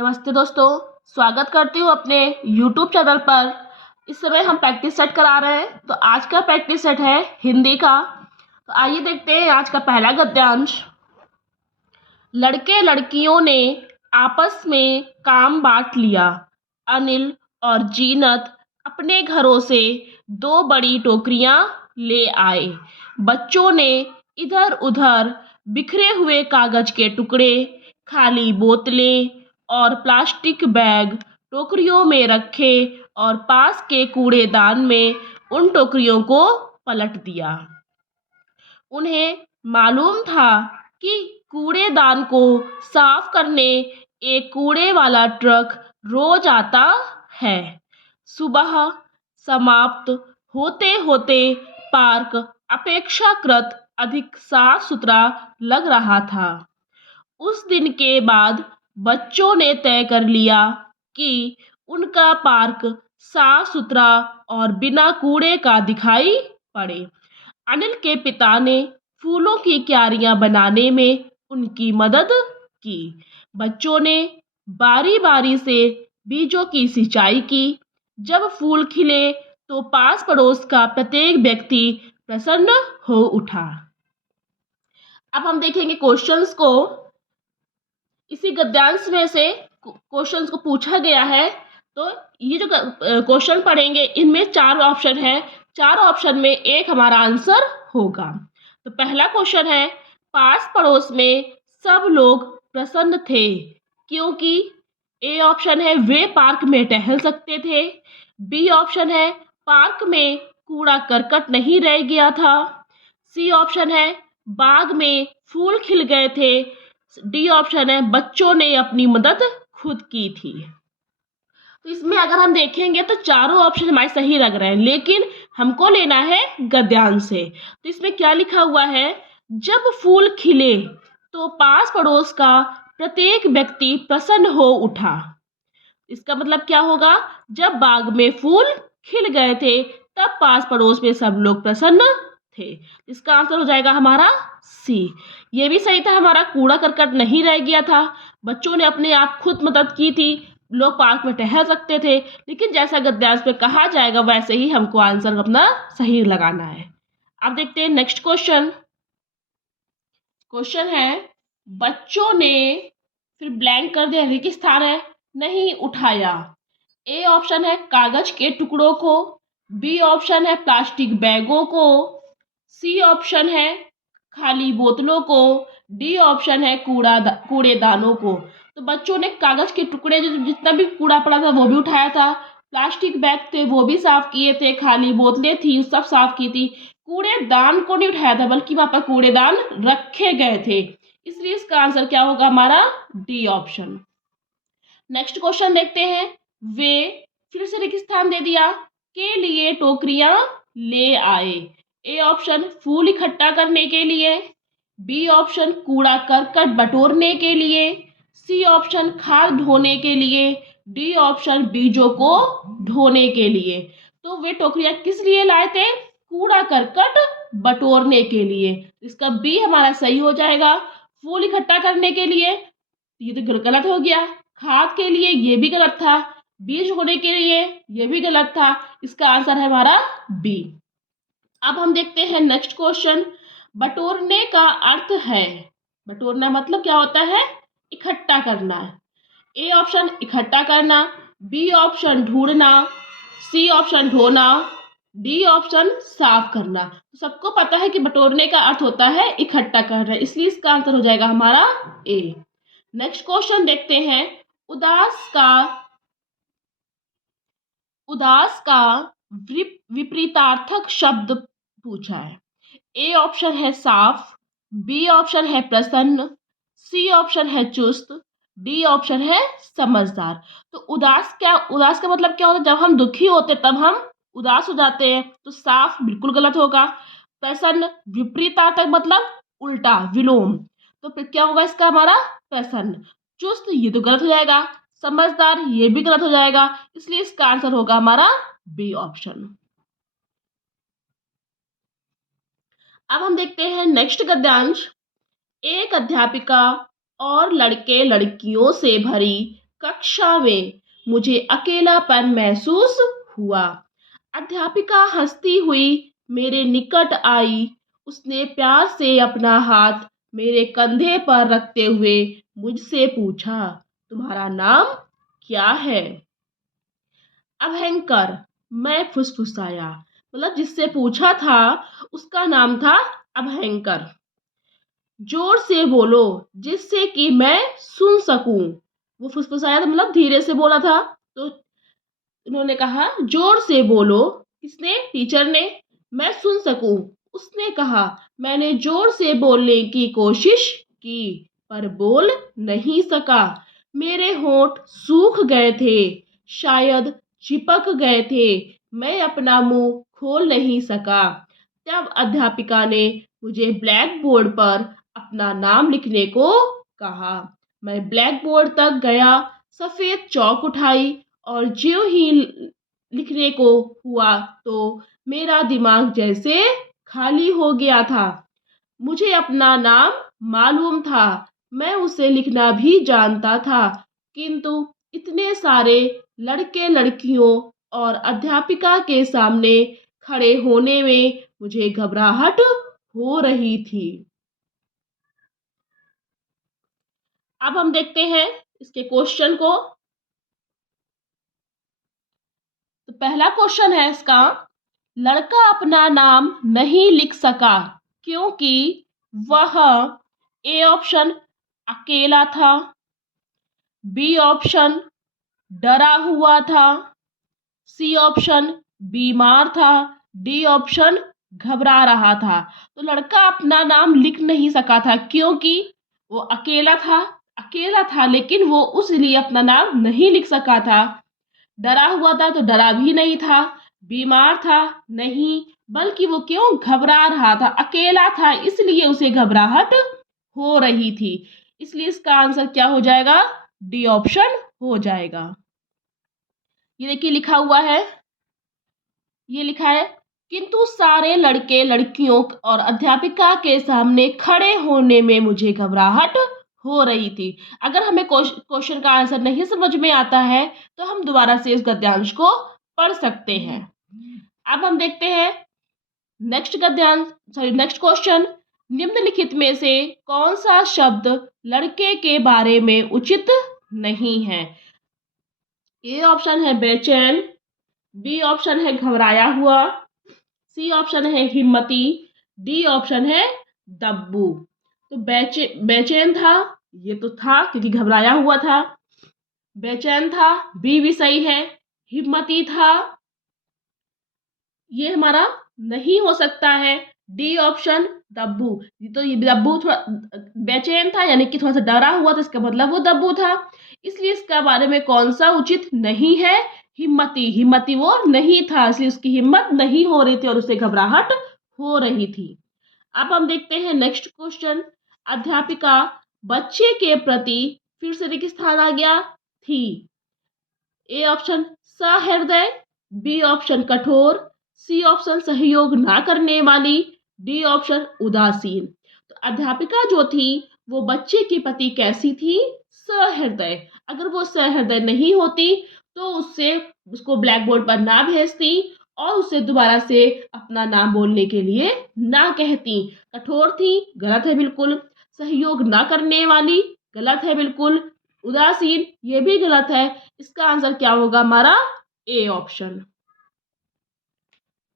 नमस्ते दोस्तों, स्वागत करती हूँ अपने YouTube चैनल पर। इस समय हम प्रैक्टिस सेट करा रहे हैं। तो आज का प्रैक्टिस सेट है हिंदी का। तो आइए देखते हैं आज का पहला गद्यांश। लड़के लड़कियों ने आपस में काम बांट लिया। अनिल और जीनत अपने घरों से 2 बड़ी टोकरियां ले आए। बच्चों ने इधर उधर बिखरे हुए कागज के टुकड़े, खाली बोतलें और प्लास्टिक बैग टोकरियों में रखे और पास के कूड़ेदान में उन टोकरियों को पलट दिया। उन्हें मालूम था कि कूड़ेदान को साफ करने एक कूड़े वाला ट्रक रोज आता है। सुबह समाप्त होते होते पार्क अपेक्षाकृत अधिक साफ सुथरा लग रहा था। उस दिन के बाद बच्चों ने तय कर लिया कि उनका पार्क साफ सुथरा और बिना कूड़े का दिखाई पड़े। अनिल के पिता ने फूलों की क्यारियां बनाने में उनकी मदद की। बच्चों ने बारी बारी से बीजों की सिंचाई की। जब फूल खिले तो पास पड़ोस का प्रत्येक व्यक्ति प्रसन्न हो उठा। अब हम देखेंगे क्वेश्चंस को। इसी गद्यांश में से क्वेश्चंस को पूछा गया है। तो ये जो क्वेश्चन पढ़ेंगे इनमें 4 ऑप्शन है। 4 ऑप्शन में एक हमारा आंसर होगा। तो पहला क्वेश्चन है, पास पड़ोस में सब लोग प्रसन्न थे क्योंकि ए ऑप्शन है वे पार्क में टहल सकते थे। बी ऑप्शन है पार्क में कूड़ा करकट नहीं रह गया था। सी ऑप्शन है बाग में फूल खिल गए थे। डी ऑप्शन है बच्चों ने अपनी मदद खुद की थी। तो इसमें अगर हम देखेंगे तो चारों ऑप्शन हमारे सही लग रहे हैं, लेकिन हमको लेना है गद्यांश से। तो इसमें क्या लिखा हुआ है, जब फूल खिले तो पास पड़ोस का प्रत्येक व्यक्ति प्रसन्न हो उठा। इसका मतलब क्या होगा, जब बाग में फूल खिल गए थे तब पास पड़ोस में सब लोग प्रसन्न थे। इसका आंसर हो जाएगा हमारा सी। ये भी सही था, हमारा कूड़ा करकट नहीं रह गया था। बच्चों ने अपने आप खुद मदद की थी। लोग पार्क में टहल सकते थे, लेकिन जैसा गद्यांश में कहा जाएगा वैसे ही हमको आंसर अपना सही लगाना है। अब देखते हैं नेक्स्ट क्वेश्चन। क्वेश्चन है, बच्चों ने फिर ब्लैंक कर दिया, रिक्त स्थान है, नहीं उठाया। ए ऑप्शन है कागज के टुकड़ों को। बी ऑप्शन है प्लास्टिक बैगों को। सी ऑप्शन है खाली बोतलों को। डी ऑप्शन है कूड़ेदानों को। तो बच्चों ने कागज के टुकड़े जितना भी कूड़ा पड़ा था वो भी उठाया था, प्लास्टिक बैग थे वो भी साफ किए थे, खाली बोतलें थी सब साफ की थी। कूड़ेदान को नहीं उठाया था, बल्कि वहां पर कूड़ेदान रखे गए थे। इसलिए इसका आंसर क्या होगा हमारा डी ऑप्शन। नेक्स्ट क्वेश्चन देखते हैं। वे फिर से रिक्त स्थान दे दिया के लिए टोकरियां ले आए। ए ऑप्शन फूल इकट्ठा करने के लिए। बी ऑप्शन कूड़ा करकट बटोरने के लिए। सी ऑप्शन खाद ढोने के लिए। डी ऑप्शन बीजों को ढोने के लिए। तो वे टोकरियां किस लिए लाए थे, कूड़ा करकट बटोरने के लिए। इसका बी हमारा सही हो जाएगा। फूल इकट्ठा करने के लिए ये तो गलत हो गया। खाद के लिए ये भी गलत था। बीज होने के लिए ये भी गलत था। इसका आंसर है हमारा बी। अब हम देखते हैं नेक्स्ट क्वेश्चन। बटोरने का अर्थ है, बटोरना मतलब क्या होता है, इकट्ठा करना। ए ऑप्शन इकट्ठा करना। बी ऑप्शन ढूंढना। सी ऑप्शन ढोना। डी ऑप्शन साफ करना। तो सबको पता है कि बटोरने का अर्थ होता है इकट्ठा करना, इसलिए इसका आंसर हो जाएगा हमारा ए। नेक्स्ट क्वेश्चन देखते हैं। उदास का विपरीतार्थक शब्द पूछा है। ए ऑप्शन है साफ। बी ऑप्शन है प्रसन्न। सी ऑप्शन है चुस्त। डी ऑप्शन है समझदार। तो उदास का मतलब क्या होता है, जब हम दुखी होते तब हम उदास हो जाते हैं, तो साफ बिल्कुल गलत होगा। प्रसन्न विपरीतार्थक मतलब उल्टा विलोम, तो फिर क्या होगा इसका हमारा प्रसन्न। चुस्त ये तो गलत हो जाएगा। समझदार ये भी गलत हो जाएगा, इसलिए इसका आंसर होगा हमारा बी ऑप्शन। अब हम देखते हैं नेक्स्ट गद्यांश। एक अध्यापिका और लड़के लड़कियों से भरी कक्षा में मुझे अकेलापन महसूस हुआ। अध्यापिका हंसती हुई मेरे निकट आई। उसने प्यार से अपना हाथ मेरे कंधे पर रखते हुए मुझसे पूछा, तुम्हारा नाम क्या है? अभयंकर, मैं फुसफुसाया। मतलब जिससे पूछा था उसका नाम था अभयंकर। जोर से बोलो जिससे कि मैं सुन सकूं। वो फुसफुसाया था, मतलब धीरे से बोला था। तो उन्होंने कहा जोर से बोलो। किसने? टीचर ने। मैं सुन सकूं। उसने कहा मैंने जोर से बोलने की कोशिश की पर बोल नहीं सका। मेरे होंठ सूख गए थे, शायद चिपक गए थे। मैं अपना मुंह खोल नहीं सका। तब अध्यापिका ने मुझे ब्लैक बोर्ड पर अपना नाम लिखने को कहा। मैं ब्लैक बोर्ड तक गया, सफेद चौक उठाई और ज्यों ही लिखने को हुआ तो मेरा दिमाग जैसे खाली हो गया था। मुझे अपना नाम मालूम था, मैं उसे लिखना भी जानता था, किंतु इतने सारे लड़के लड़कियों और अध्यापिका के सामने खड़े होने में मुझे घबराहट हो रही थी। अब हम देखते हैं इसके क्वेश्चन को। तो पहला क्वेश्चन है इसका, लड़का अपना नाम नहीं लिख सका क्योंकि वह ए ऑप्शन अकेला था, बी ऑप्शन डरा हुआ था, सी ऑप्शन बीमार था, डी ऑप्शन घबरा रहा था। तो लड़का अपना नाम लिख नहीं सका था क्योंकि वो अकेला था लेकिन वो उसलिए अपना नाम नहीं लिख सका था। डरा हुआ था तो डरा भी नहीं था, बीमार था नहीं, बल्कि वो क्यों घबरा रहा था, अकेला था इसलिए उसे घबराहट हो रही थी। इसलिए इसका आंसर क्या हो जाएगा? डी ऑप्शन हो जाएगा। ये देखिए लिखा हुआ है, ये लिखा है किंतु सारे लड़के लड़कियों और अध्यापिका के सामने खड़े होने में मुझे घबराहट हो रही थी। अगर हमें क्वेश्चन का आंसर नहीं समझ में आता है तो हम दोबारा से इस गद्यांश को पढ़ सकते हैं। अब हम देखते हैं नेक्स्ट क्वेश्चन। निम्नलिखित में से कौन सा शब्द लड़के के बारे में उचित नहीं है? ए ऑप्शन है बेचैन, बी ऑप्शन है घबराया हुआ, सी ऑप्शन है हिम्मती, डी ऑप्शन है दब्बू। तो बेचैन था, ये तो था क्योंकि घबराया हुआ था। बेचैन था, बी भी सही है। हिम्मती था, ये हमारा नहीं हो सकता है। डी ऑप्शन दब्बू, तो ये दब्बू थोड़ा बेचैन था यानी कि थोड़ा सा डरा हुआ था, इसका मतलब वो दब्बू था। इसलिए इसका बारे में कौन सा उचित नहीं है? हिम्मती वो नहीं था, इसलिए उसकी हिम्मत नहीं हो रही थी और उसे घबराहट हो रही थी। अब हम देखते हैं नेक्स्ट क्वेश्चन। अध्यापिका बच्चे के प्रति फिर से किस स्थान आ गया? थी। ए ऑप्शन सहृदय, बी ऑप्शन कठोर, सी ऑप्शन सहयोग ना करने वाली, डी ऑप्शन उदासीन। तो अध्यापिका जो थी वो बच्चे के प्रति कैसी थी? सहृदय। अगर वो सहृदय नहीं होती तो उसको ब्लैक बोर्ड पर ना भेजती और उसे दोबारा से अपना नाम बोलने के लिए ना कहती। कठोर थी, गलत है बिल्कुल। सहयोग ना करने वाली, गलत है बिल्कुल। उदासीन, ये भी गलत है। इसका आंसर क्या होगा हमारा? A option.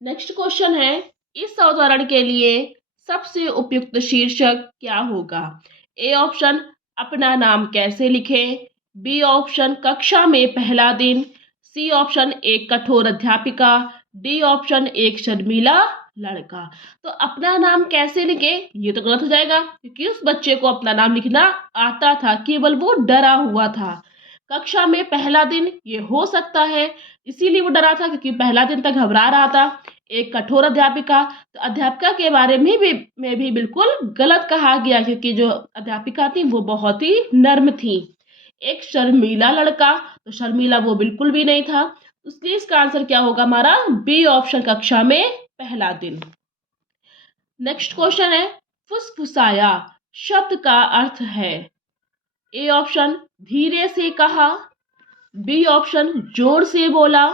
नेक्स्ट क्वेश्चन है, इस अवतरण के लिए सबसे उपयुक्त शीर्षक क्या होगा? ए ऑप्शन अपना नाम कैसे लिखें, बी ऑप्शन कक्षा में पहला दिन, सी ऑप्शन एक कठोर अध्यापिका, डी ऑप्शन एक शर्मीला लड़का। तो अपना नाम कैसे लिखें, ये तो गलत हो जाएगा क्योंकि उस बच्चे को अपना नाम लिखना आता था, केवल वो डरा हुआ था। कक्षा में पहला दिन, ये हो सकता है इसीलिए वो डरा था क्योंकि पहला दिन तक घबरा रहा था। एक कठोर अध्यापिका, तो अध्यापिका के बारे में भी बिल्कुल गलत कहा गया क्योंकि जो अध्यापिका थी वो बहुत ही नर्म थी। एक शर्मीला लड़का, तो शर्मीला वो बिल्कुल भी नहीं था। इसलिए इसका आंसर क्या होगा हमारा? बी ऑप्शन कक्षा में पहला दिन। नेक्स्ट क्वेश्चन है, फुसफुसाया शब्द का अर्थ है। ए ऑप्शन धीरे से कहा, बी ऑप्शन जोर से बोला,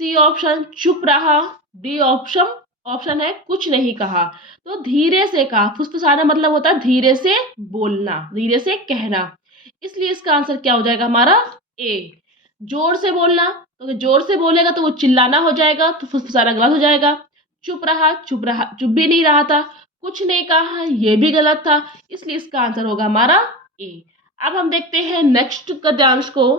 सी ऑप्शन चुप रहा, डी ऑप्शन है कुछ नहीं कहा। तो धीरे से कहा, फुसफुसाना मतलब होता है धीरे से बोलना, धीरे से कहना, इसलिए इसका आंसर क्या हो जाएगा हमारा ए। जोर से बोलना, तो अगर जोर से बोलेगा तो वो चिल्लाना हो जाएगा, तो फुसफुसाना गलत हो जाएगा। चुप रहा, चुप भी नहीं रहा था। कुछ नहीं कहा, ये भी गलत था, इसलिए इसका आंसर होगा हमारा ए। अब हम देखते हैं नेक्स्ट गद्यांश को।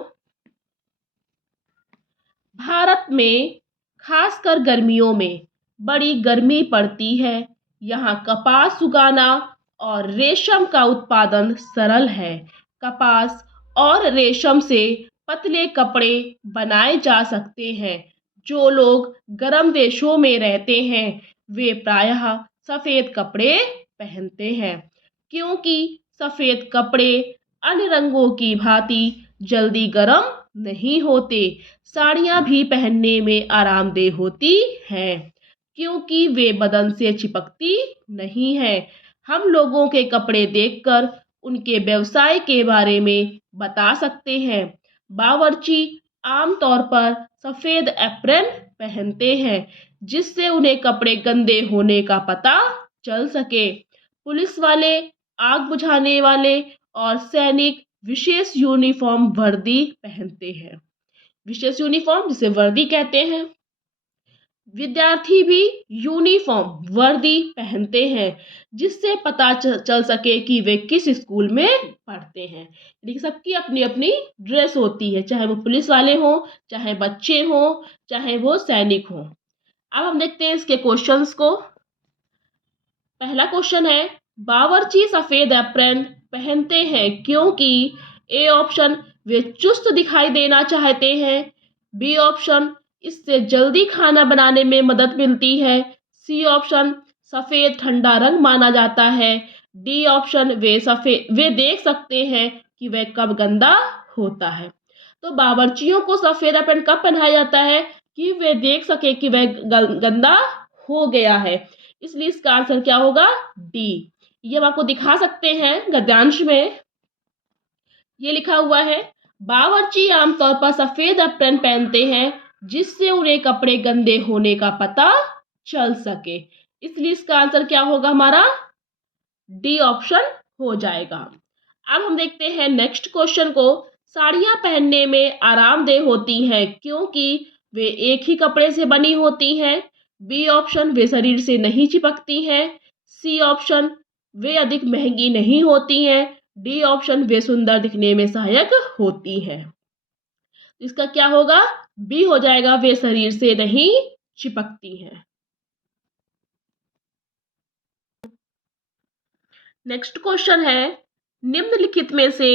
भारत में खासकर गर्मियों में बड़ी गर्मी पड़ती है। यहाँ कपास उगाना और रेशम का उत्पादन सरल है। कपास और रेशम से पतले कपड़े बनाए जा सकते हैं। जो लोग गर्म देशों में रहते हैं वे प्रायः सफेद कपड़े पहनते हैं, क्योंकि सफेद कपड़े अन्य रंगों की भांति जल्दी गर्म नहीं होते। साड़ियाँ भी पहनने में आरामदेह होती हैं, क्योंकि वे बदन से चिपकती नहीं हैं। हम लोगों के कपड़े देखकर उनके व्यवसाय के बारे में बता सकते हैं। बावर्ची आमतौर पर सफ़ेद एप्रन पहनते हैं, जिससे उन्हें कपड़े गंदे होने का पता चल सके। पुलिस वाले, आग बुझाने वाले और सैनिक विशेष यूनिफॉर्म वर्दी पहनते हैं। विशेष यूनिफॉर्म जिसे वर्दी कहते हैं। विद्यार्थी भी यूनिफॉर्म वर्दी पहनते हैं, जिससे पता चल सके कि वे किस स्कूल में पढ़ते हैं। लेकिन सबकी अपनी अपनी ड्रेस होती है, चाहे वो पुलिस वाले हों, चाहे बच्चे हों, चाहे वो सैनिक हों। अब हम देखते हैं इसके क्वेश्चंस को। पहला क्वेश्चन है, बावर्ची सफेद एप्रन पहनते हैं क्योंकि ए ऑप्शन वे चुस्त दिखाई देना चाहते हैं, बी ऑप्शन इससे जल्दी खाना बनाने में मदद मिलती है, सी ऑप्शन सफेद ठंडा रंग माना जाता है, डी ऑप्शन वे देख सकते हैं कि वह कब गंदा होता है। तो बावर्चियों को सफेद एप्रन कब पहनाया जाता है कि वे देख सके कि वह गंदा हो गया है, इसलिए इसका आंसर क्या होगा डी। ये हम आपको दिखा सकते हैं गद्यांश में। ये लिखा हुआ है, बावर्ची आमतौर पर सफेद एप्रन पहनते हैं, जिससे उन्हें कपड़े गंदे होने का पता चल सके, इसलिए इसका आंसर क्या होगा हमारा डी ऑप्शन हो जाएगा। अब हम देखते हैं नेक्स्ट क्वेश्चन को। साड़ियाँ पहनने में आरामदेह होती हैं क्योंकि वे एक ही कपड़े से बनी होती हैं, बी ऑप्शन वे शरीर से नहीं चिपकती हैं, सी ऑप्शन वे अधिक महंगी नहीं होती हैं, डी ऑप्शन वे सुंदर दिखने में सहायक होती हैं। इसका क्या होगा बी हो जाएगा, वे शरीर से नहीं चिपकती हैं। नेक्स्ट क्वेश्चन है, निम्नलिखित में से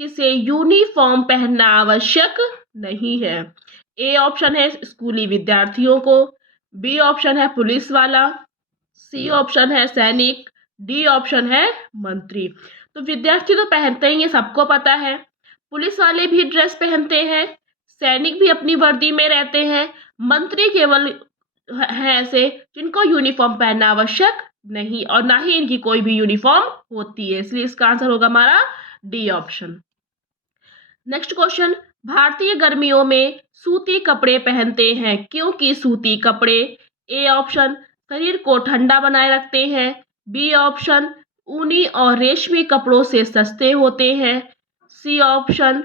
किसे यूनिफॉर्म पहनना आवश्यक नहीं है। ए ऑप्शन है स्कूली विद्यार्थियों को, बी ऑप्शन है पुलिस वाला, सी ऑप्शन है सैनिक, डी ऑप्शन है मंत्री। तो विद्यार्थी तो पहनते ही हैं, सबको पता है। पुलिस वाले भी ड्रेस पहनते हैं, सैनिक भी अपनी वर्दी में रहते हैं, मंत्री केवल हैं ऐसे जिनको यूनिफॉर्म पहनना आवश्यक नहीं और ना ही इनकी कोई भी यूनिफॉर्म होती है, इसलिए इसका आंसर होगा हमारा डी ऑप्शन। नेक्स्ट क्वेश्चन, भारतीय गर्मियों में सूती कपड़े पहनते हैं क्योंकि सूती कपड़े ए ऑप्शन शरीर को ठंडा बनाए रखते हैं, बी ऑप्शन ऊनी और रेशमी कपड़ों से सस्ते होते हैं, सी ऑप्शन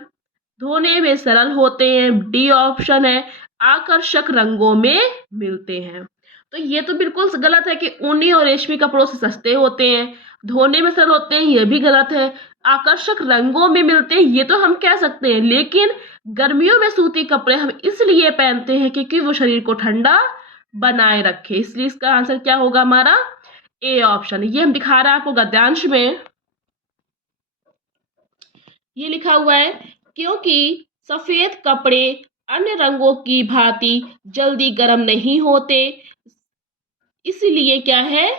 धोने में सरल होते हैं, डी ऑप्शन है आकर्षक रंगों में मिलते हैं। तो ये तो बिल्कुल गलत है कि ऊनी और रेशमी कपड़ों से सस्ते होते हैं, धोने में सरल होते हैं, ये भी गलत है। आकर्षक रंगों में मिलते हैं ये तो हम कह सकते हैं, लेकिन गर्मियों में सूती कपड़े हम इसलिए पहनते हैं क्योंकि वो शरीर को ठंडा बनाए रखे, इसलिए इसका आंसर क्या होगा हमारा ए ऑप्शन। ये हम दिखा रहे हैं आपको गद्यांश में। ये लिखा हुआ है, क्योंकि सफेद कपड़े अन्य रंगों की भांति जल्दी गर्म नहीं होते, इसलिए क्या है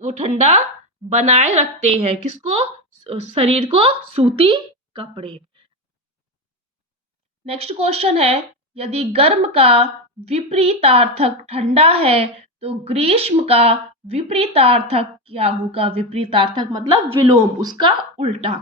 वो ठंडा बनाए रखते हैं किसको शरीर को, सूती कपड़े। नेक्स्ट क्वेश्चन है, यदि गर्म का विपरीतार्थक ठंडा है तो ग्रीष्म का विपरीतार्थक क्या होगा। विपरीतार्थक मतलब विलोम, उसका उल्टा।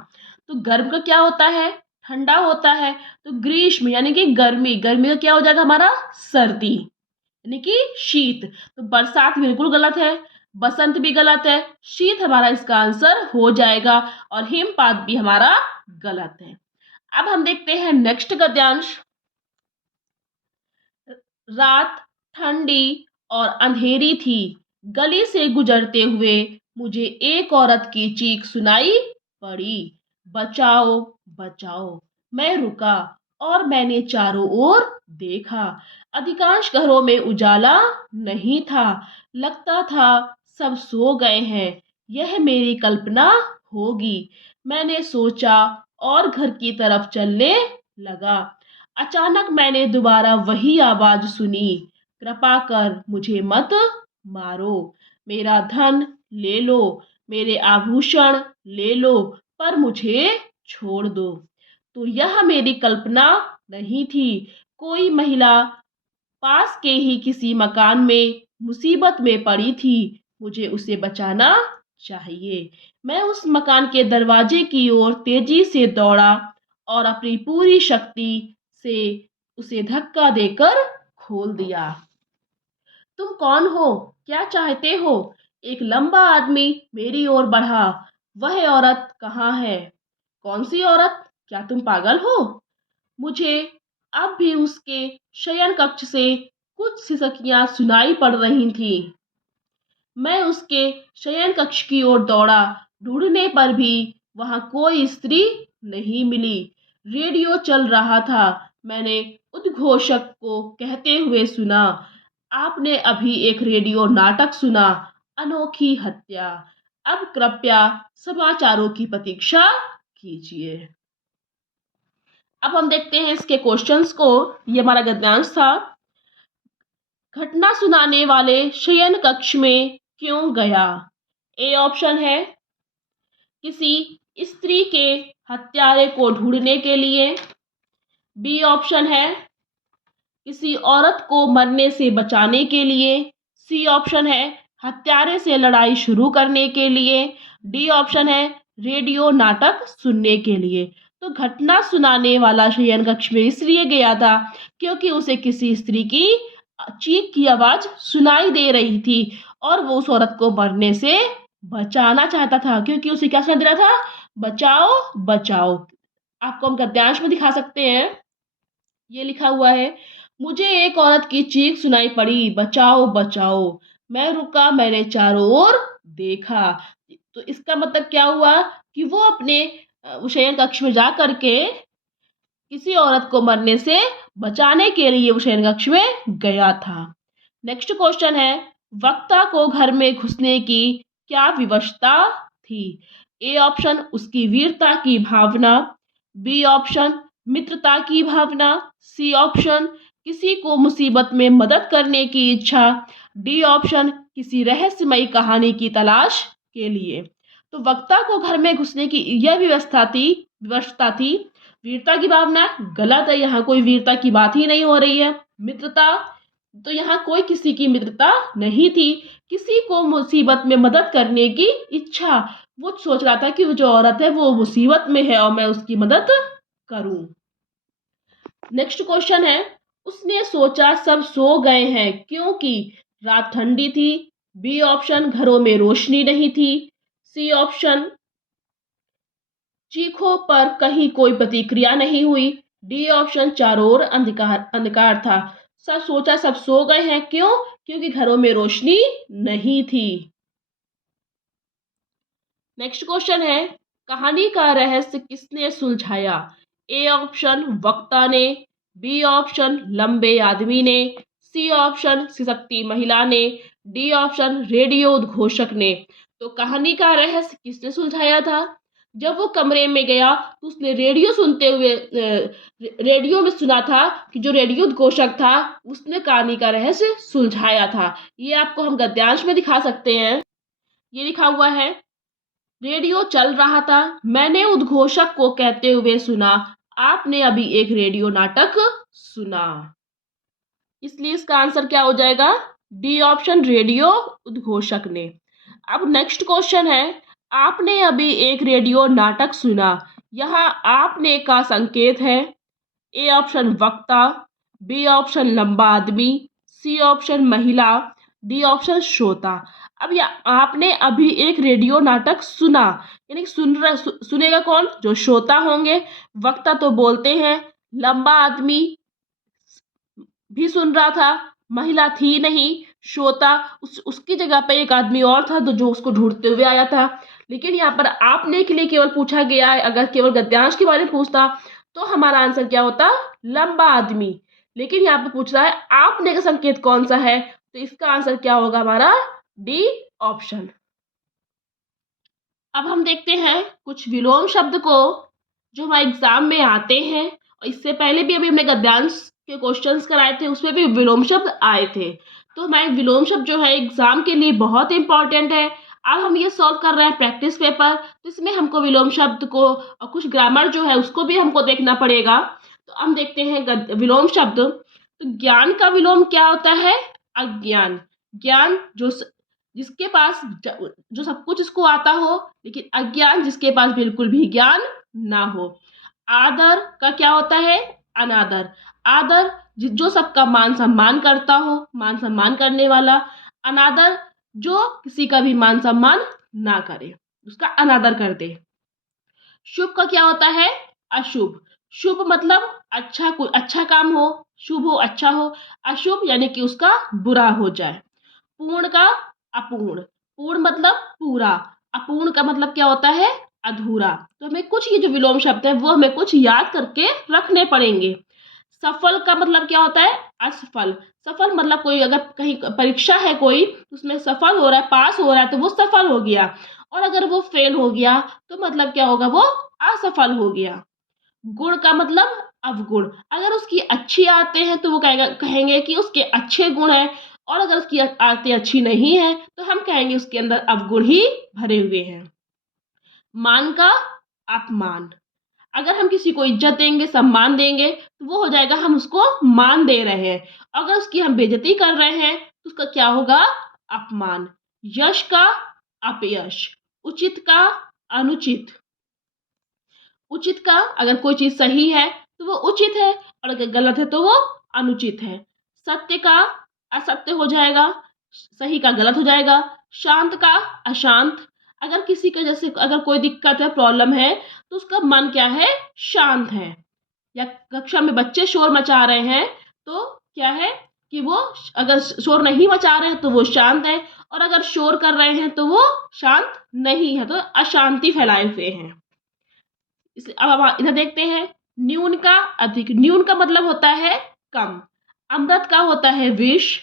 तो गर्म का क्या होता है ठंडा होता है। तो ग्रीष्म यानी कि गर्मी, गर्मी का क्या हो जाएगा हमारा सर्दी यानी कि शीत। तो बरसात बिल्कुल गलत है, बसंत भी गलत है, शीत हमारा इसका आंसर हो जाएगा और हिमपात भी हमारा गलत है। अब हम देखते हैं नेक्स्ट गद्यांश। रात ठंडी और अंधेरी थी। गली से गुजरते हुए मुझे एक औरत की चीख सुनाई पड़ी, बचाओ बचाओ। मैं रुका और मैंने चारों ओर देखा। अधिकांश घरों में उजाला नहीं था। लगता था सब सो गए हैं। यह मेरी कल्पना होगी, मैंने सोचा और घर की तरफ चलने लगा। अचानक मैंने दोबारा वही आवाज सुनी, कृपा कर मुझे मत मारो। मेरा धन ले लो, मेरे आभूषण ले लो, पर मुझे छोड़ दो। तो यह मेरी कल्पना नहीं थी। कोई महिला पास के ही किसी मकान में मुसीबत में पड़ी थी। मुझे उसे बचाना चाहिए। मैं उस मकान के दरवाजे की ओर तेजी से दौड़ा और अपनी पूरी शक्ति से उसे धक्का देकर खोल दिया। तुम कौन हो? क्या चाहते हो? एक लंबा आदमी मेरी ओर बढ़ा। वह औरत कहाँ है? कौन सी औरत? क्या तुम पागल हो? मुझे अब भी उसके शयन कक्ष से कुछ सिसकियां सुनाई पड़ रही थीं। मैं उसके शयन कक्ष की ओर दौड़ा। ढूंढने पर भी वहां कोई स्त्री नहीं मिली। रेडियो चल रहा था। मैंने उद्घोषक को कहते हुए सुना, आपने अभी एक रेडियो नाटक सुना, अनोखी हत्या। अब कृपया समाचारों की प्रतीक्षा कीजिए। अब हम देखते हैं इसके क्वेश्चंस को। ये हमारा गद्यांश था। घटना सुनाने वाले शयन कक्ष में क्यों गया? ए ऑप्शन है किसी स्त्री के हत्यारे को ढूंढने के लिए। बी ऑप्शन है किसी औरत को मरने से बचाने के लिए। सी ऑप्शन है हत्यारे से लड़ाई शुरू करने के लिए। डी ऑप्शन है रेडियो नाटक सुनने के लिए। तो घटना सुनाने वाला शयन कक्ष में इसलिए गया था क्योंकि उसे किसी स्त्री की चीख की आवाज सुनाई दे रही थी और वो उस औरत को मरने से बचाना चाहता था, क्योंकि उसे क्या सुनाई दे रहा था? बचाओ बचाओ। आपको हम गद्यांश में दिखा सकते हैं। ये लिखा हुआ है, मुझे एक औरत की चीख सुनाई पड़ी, बचाओ बचाओ। मैं रुका, मैंने चारों ओर देखा। तो इसका मतलब क्या हुआ कि वो अपने शयन कक्ष में जा करके किसी औरत को मरने से बचाने के लिए वो शयन कक्ष में गया था। नेक्स्ट क्वेश्चन है, वक्ता को घर में घुसने की क्या विवशता थी? ए ऑप्शन उसकी वीरता की भावना। बी ऑप्शन मित्रता की भावना। सी ऑप्शन किसी को मुसीबत में मदद करने की इच्छा। डी ऑप्शन किसी रहस्यमयी कहानी की तलाश के लिए। तो वक्ता को घर में घुसने की यह विवशता थी। वीरता की भावना गलत है, यहाँ कोई वीरता की बात ही नहीं हो रही है। मित्रता, तो यहाँ कोई किसी की मित्रता नहीं थी। किसी को मुसीबत में मदद करने की इच्छा, वो सोच रहा था कि वो जो औरत है वो मुसीबत में है और मैं उसकी मदद करूं। नेक्स्ट क्वेश्चन है, उसने सोचा सब सो गए हैं क्योंकि रात ठंडी थी। बी ऑप्शन घरों में रोशनी नहीं थी। सी ऑप्शन चीखों पर कहीं कोई प्रतिक्रिया नहीं हुई। डी ऑप्शन चारों ओर अंधकार अंधकार था। सब सोचा सब सो गए हैं, क्यों? क्योंकि घरों में रोशनी नहीं थी। नेक्स्ट क्वेश्चन है, कहानी का रहस्य किसने सुलझाया? ए ऑप्शन वक्ता ने। बी ऑप्शन लंबे आदमी ने। सी ऑप्शन सिसकती महिला ने। डी ऑप्शन रेडियो उद्घोषक ने। तो कहानी का रहस्य किसने सुलझाया था? जब वो कमरे में गया तो उसने रेडियो सुनते हुए रेडियो में सुना था कि जो रेडियो उद्घोषक था उसने कहानी का रहस्य सुलझाया था। ये आपको हम गद्यांश में दिखा सकते हैं। ये लिखा हुआ है, रेडियो चल रहा था। मैंने उद्घोषक को कहते हुए सुना, आपने अभी एक रेडियो नाटक सुना। इसलिए इसका आंसर क्या हो जाएगा? डी ऑप्शन रेडियो उद्घोषक ने। अब नेक्स्ट क्वेश्चन है, आपने अभी एक रेडियो नाटक सुना, यहाँ आपने का संकेत है। ए ऑप्शन वक्ता, बी ऑप्शन लंबा आदमी, सी ऑप्शन महिला, डी ऑप्शन श्रोता। अब या आपने अभी एक रेडियो नाटक सुना, यानी सुनेगा कौन? जो श्रोता होंगे। वक्ता तो बोलते हैं, लंबा आदमी भी सुन रहा था, महिला थी नहीं, श्रोता उसकी जगह पे एक आदमी और था तो जो उसको ढूंढते हुए आया था। लेकिन यहाँ पर आपने के लिए केवल पूछा गया है, अगर केवल गद्यांश के बारे में पूछता तो हमारा आंसर क्या होता? लंबा आदमी। लेकिन यहाँ पे पूछ रहा है आपने का संकेत कौन सा है, तो इसका आंसर क्या होगा हमारा? D option. अब हम देखते हैं कुछ विलोम शब्द को जो हमारे एग्जाम में आते हैं, और इससे पहले भी अभी हमने गद्यांश के क्वेश्चंस कराए थे, उसमें भी विलोम शब्द आए थे। तो हमारे विलोम शब्द जो है एग्जाम के लिए बहुत इंपॉर्टेंट है। अब हम ये सॉल्व कर रहे हैं प्रैक्टिस पेपर, तो इसमें हमको विलोम शब्द को और कुछ ग्रामर जो है उसको भी हमको देखना पड़ेगा। तो हम देखते हैं विलोम शब्द। तो ज्ञान का विलोम क्या होता है? अज्ञान। ज्ञान जिसके पास जो सब कुछ इसको आता हो, लेकिन अज्ञान जिसके पास बिल्कुल भी ज्ञान ना हो। आदर का क्या होता है? अनादर। आदर जो सबका मान सम्मान करता हो, मान सम्मान करने वाला। अनादर जो किसी का भी मान सम्मान ना करे, उसका अनादर कर दे। शुभ का क्या होता है? अशुभ। शुभ मतलब अच्छा, कोई अच्छा काम हो, शुभ हो, अच्छा हो। अशुभ यानी कि उसका बुरा हो जाए। पूर्ण का अपूर्ण। पूर्ण मतलब पूरा, अपूर्ण का मतलब क्या होता है? अधूरा। तो हमें कुछ ये जो विलोम शब्द है वो हमें कुछ याद करके रखने पड़ेंगे। सफल का मतलब क्या होता है? असफल। सफल मतलब कोई अगर कहीं परीक्षा है कोई, उसमें सफल हो रहा है, पास हो रहा है, तो वो सफल हो गया। और अगर वो फेल हो गया तो मतलब क्या होगा? वो असफल हो गया। गुण का मतलब अवगुण। अगर उसकी अच्छी आते हैं तो वो कहेंगे कि उसके अच्छे गुण हैं, और अगर उसकी आदतें अच्छी नहीं है तो हम कहेंगे उसके अंदर अवगुण ही भरे हुए हैं। मान का अपमान। अगर हम किसी को इज्जत देंगे, सम्मान देंगे, तो वो हो जाएगा हम उसको मान दे रहे हैं। अगर उसकी हम बेइज्जती कर रहे हैं तो उसका क्या होगा? अपमान। यश का अपयश। उचित का अनुचित। उचित का अगर कोई चीज सही है तो वो उचित है, और अगर गलत है तो वो अनुचित है। सत्य का असत्य हो जाएगा, सही का गलत हो जाएगा। शांत का अशांत। अगर किसी का जैसे अगर कोई दिक्कत है, प्रॉब्लम है, तो उसका मन क्या है? शांत है। या कक्षा में बच्चे शोर मचा रहे हैं तो क्या है कि वो अगर शोर नहीं मचा रहे हैं तो वो शांत है, और अगर शोर कर रहे हैं तो वो शांत नहीं है, तो अशांति फैलाए हुए हैं। अब हम इधर देखते हैं। न्यून का अधिक। न्यून का मतलब होता है कम। अमृत का होता है विष।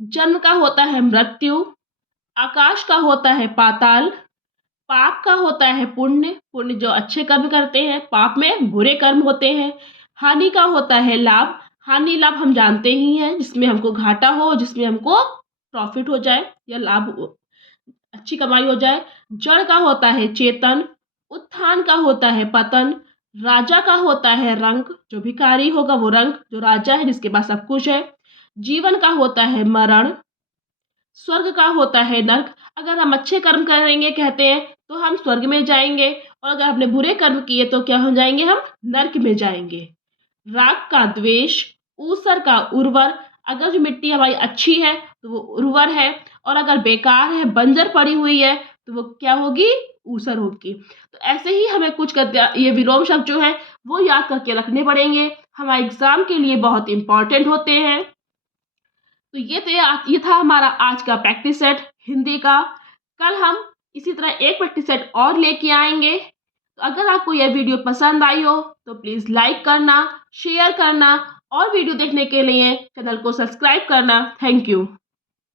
जन्म का होता है मृत्यु। आकाश का होता है पाताल। पाप का होता है पुण्य। पुण्य जो अच्छे कर्म करते हैं, पाप में बुरे कर्म होते हैं। हानि का होता है लाभ। हानि लाभ हम जानते ही हैं, जिसमें हमको घाटा हो, जिसमें हमको प्रॉफिट हो जाए या लाभ अच्छी कमाई हो जाए। जड़ का होता है चेतन। उत्थान का होता है पतन। राजा का होता है रंक। जो भिखारी होगा वो रंक, जो राजा है जिसके पास सब कुछ है। जीवन का होता है मरण। स्वर्ग का होता है नर्क। अगर हम अच्छे कर्म करेंगे कहते हैं तो हम स्वर्ग में जाएंगे, और अगर हमने बुरे कर्म किए तो क्या हो जाएंगे? हम नर्क में जाएंगे। राग का द्वेष। ऊसर का उर्वर। अगर जो मिट्टी हमारी अच्छी है तो वो उर्वर है, और अगर बेकार है, बंजर पड़ी हुई है, तो वो क्या होगी? ऊसर होगी। तो ऐसे ही हमें कुछ ये विलोम शब्द जो है वो याद करके रखने पड़ेंगे, हमारे एग्जाम के लिए बहुत इंपॉर्टेंट होते हैं। तो ये था हमारा आज का प्रैक्टिस सेट हिंदी का। कल हम इसी तरह एक प्रैक्टिस सेट और लेके आएंगे। तो अगर आपको यह वीडियो पसंद आई हो तो प्लीज़ लाइक करना, शेयर करना, और वीडियो देखने के लिए चैनल को सब्सक्राइब करना। Thank you.